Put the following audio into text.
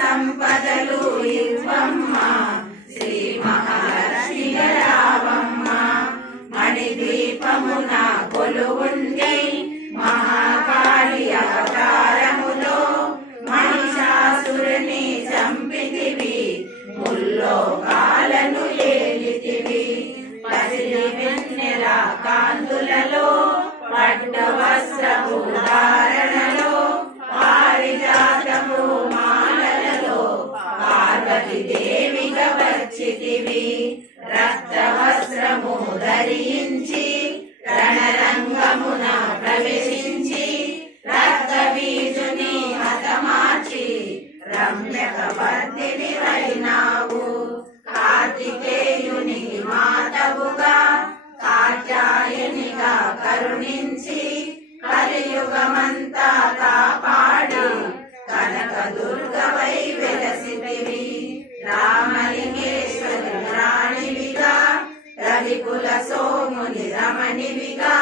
సంపదలు ఇవ్వమ్మ శ్రీ మహాలక్ష్మి రావమ్మ మణిద్వీపమున కొలువుండి మహాకాళి అవతారములో మహిషాసురుని చంపితివి ముల్లోకాలను ఏలితివి పసిడి వెన్నెల కాంతులలో పట్టు వస్త్రపు ధారణలో పారిజాతము మాలలలో పార్వతి దేవిగా వచ్చితివి రక్త వస్త్రము ధరించి రణరంగమున ప్రవేశించి రక్త బీజుని హతమార్చి రమ్యక వర్ధిని వైనావు కార్తికేయుని మాతవుగా కాత్యాయనిగా కరుణించి కలియుగమంతా కాపాడు కనక దుర్గవై వెలసితివి రామలింగేశ్వరి రాణివిగా రవికుల సోముని రమణివిగా